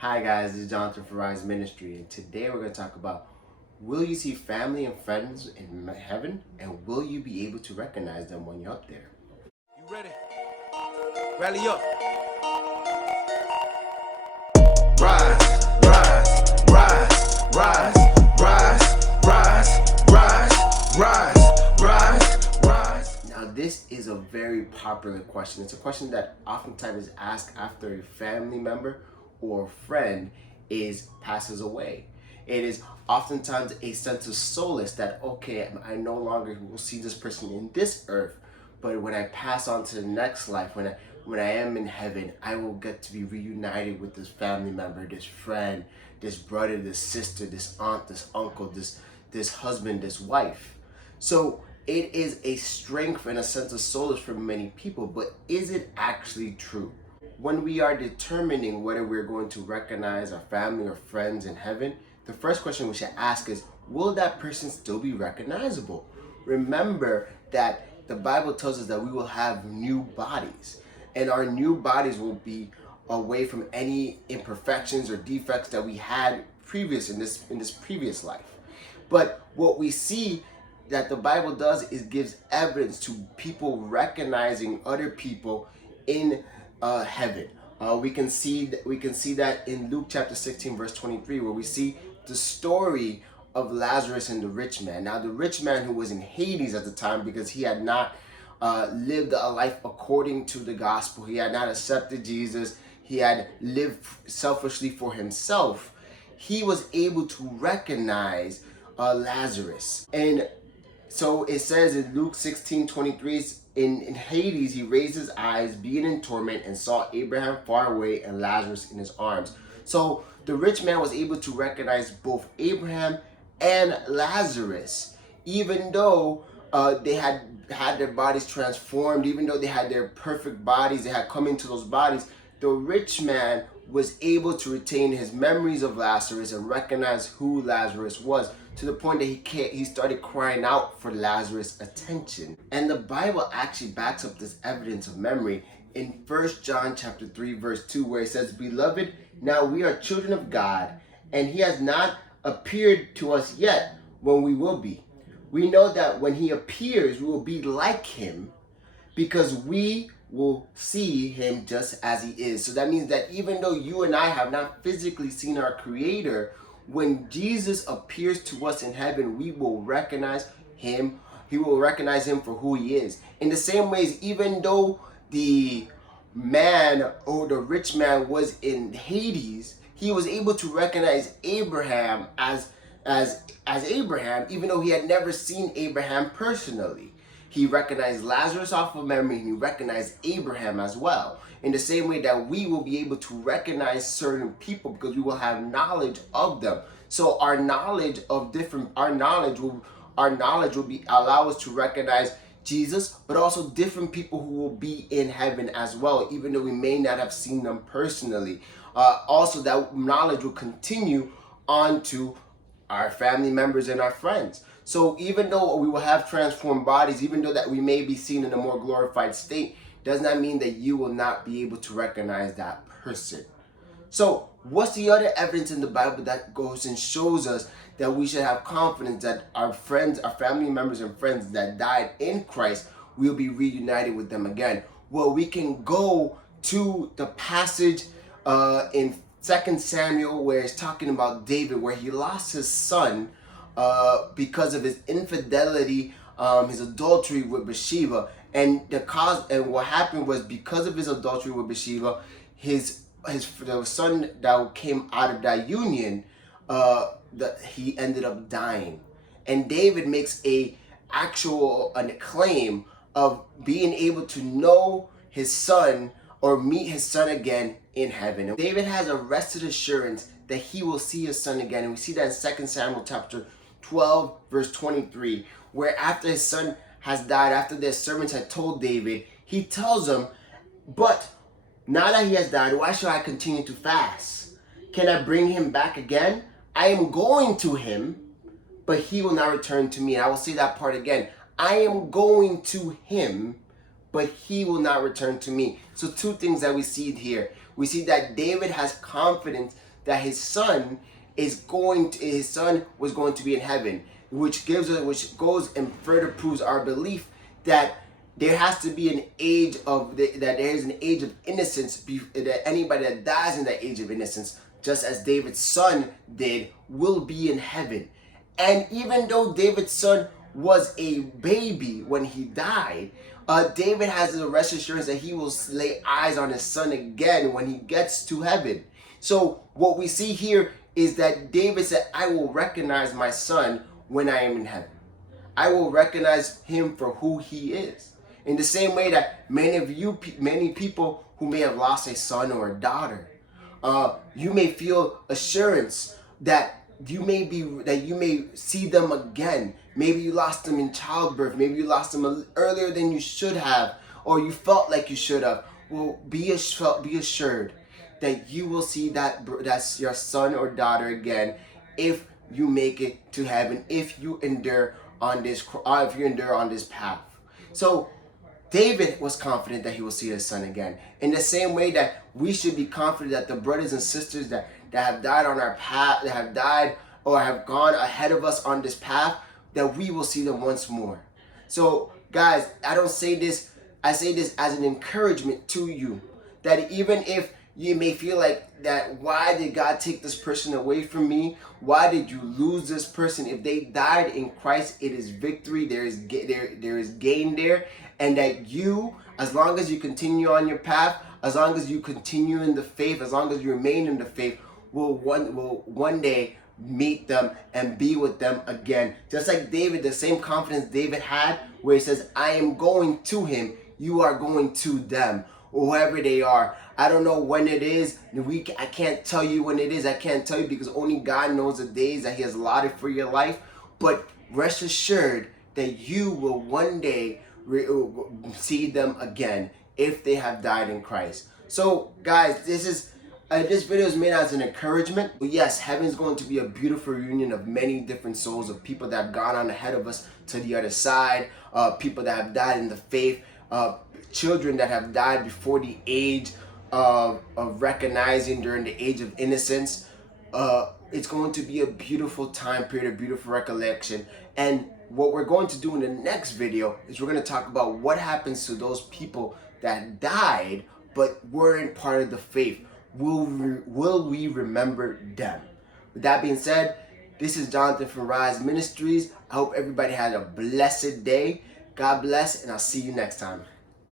Hi guys, this is Jonathan for Rise Ministry, and today we're going to talk about, will you see family and friends in heaven, and will you be able to recognize them when you're up there? You ready? Rally up. Rise, rise, rise, rise, rise, rise, rise, rise, rise, rise. Now this is a very popular question. It's a question that oftentimes is asked after a family member or friend passes away. It is oftentimes a sense of solace that, okay, I no longer will see this person in this earth, but when I pass on to the next life, when I am in heaven, I will get to be reunited with this family member, this friend, this brother, this sister, this aunt, this uncle, this husband, this wife. So it is a strength and a sense of solace for many people, but is it actually true? When we are determining whether we're going to recognize our family or friends in heaven, the first question we should ask is, will that person still be recognizable? Remember that the Bible tells us that we will have new bodies, and our new bodies will be away from any imperfections or defects that we had previous in this previous life. But what we see that the Bible does is gives evidence to people recognizing other people in heaven. We can see that in Luke chapter 16 verse 23, where we see the story of Lazarus and the rich man. Now the rich man, who was in Hades at the time because he had not lived a life according to the gospel, he had not accepted Jesus, he had lived selfishly for himself, he was able to recognize Lazarus. And so it says in Luke 16:23, in Hades he raised his eyes, being in torment, and saw Abraham far away and Lazarus in his arms. So the rich man was able to recognize both Abraham and Lazarus, even though they had their bodies transformed, even though they had their perfect bodies, they had come into those bodies. The rich man was able to retain his memories of Lazarus and recognize who Lazarus was, to the point that he started crying out for Lazarus' attention. And the Bible actually backs up this evidence of memory in 1 John chapter 3 verse 2, where it says, "Beloved, now we are children of God, and he has not appeared to us yet when we will be. We know that when he appears, we will be like him, because we will see him just as he is." So that means that even though you and I have not physically seen our Creator, when Jesus appears to us in heaven, we will recognize him. He will recognize him for who he is. In the same ways, even though the man or the rich man was in Hades, he was able to recognize Abraham as Abraham, even though he had never seen Abraham personally. He recognized Lazarus off of memory, and he recognized Abraham as well. In the same way that we will be able to recognize certain people because we will have knowledge of them. So our knowledge will be allow us to recognize Jesus, but also different people who will be in heaven as well, even though we may not have seen them personally. Also, that knowledge will continue on to our family members and our friends. So even though we will have transformed bodies, even though that we may be seen in a more glorified state, does not mean that you will not be able to recognize that person. So what's the other evidence in the Bible that goes and shows us that we should have confidence that our friends, our family members and friends that died in Christ, will be reunited with them again? Well, we can go to the passage in 2 Samuel, where it's talking about David, where he lost his son because of his infidelity, his adultery with Bathsheba. And what happened was, because of his adultery with Bathsheba, the son that came out of that union, he ended up dying. And David makes a claim of being able to know his son or meet his son again in heaven. And David has a rested assurance that he will see his son again. And we see that in 2 Samuel chapter 12 verse 23, where after his son has died, after their servants had told David, he tells them, "But now that he has died, why should I continue to fast? Can I bring him back again? I am going to him, but he will not return to me." And I will say that part again. I am going to him, but he will not return to me. So two things that we see here. We see that David has confidence that his son was going to be in heaven, which goes and further proves our belief that there has to be an age of that there is an age of innocence, that anybody that dies in that age of innocence, just as David's son did, will be in heaven. And even though David's son was a baby when he died, David has the rest assurance that he will lay eyes on his son again when he gets to heaven. So what we see here is that David said, I will recognize my son when I am in heaven. I will recognize him for who he is. In the same way that many people who may have lost a son or a daughter, you may feel assurance that you may see them again. Maybe you lost them in childbirth. Maybe you lost them earlier than you should have, or you felt like you should have. Well, be assured that you will see that's your son or daughter again if you make it to heaven, if you endure on this path. So David was confident that he will see his son again. In the same way that we should be confident that the brothers and sisters that have died on our path, that have died or have gone ahead of us on this path, that we will see them once more. So guys, I say this as an encouragement to you, that even if you may feel like that, why did God take this person away from me? Why did you lose this person? If they died in Christ, it is victory. There is gain there. And that you, as long as you continue on your path, as long as you continue in the faith, as long as you remain in the faith, will one day meet them and be with them again. Just like David, the same confidence David had, where he says, I am going to him, you are going to them, whoever they are. I don't know when it is. I can't tell you when it is. I can't tell you because only God knows the days that he has allotted for your life. But rest assured that you will one day see them again if they have died in Christ. So guys, this video is made as an encouragement. But yes, heaven's going to be a beautiful reunion of many different souls, of people that have gone on ahead of us to the other side, people that have died in the faith, children that have died before the age of recognizing, during the age of innocence. It's going to be a beautiful time period, a beautiful recollection. And what we're going to do in the next video is we're going to talk about what happens to those people that died but weren't part of the faith. Will we remember them? With that being said, this is Jonathan from Rise Ministries. I hope everybody had a blessed day. God bless, and I'll see you next time.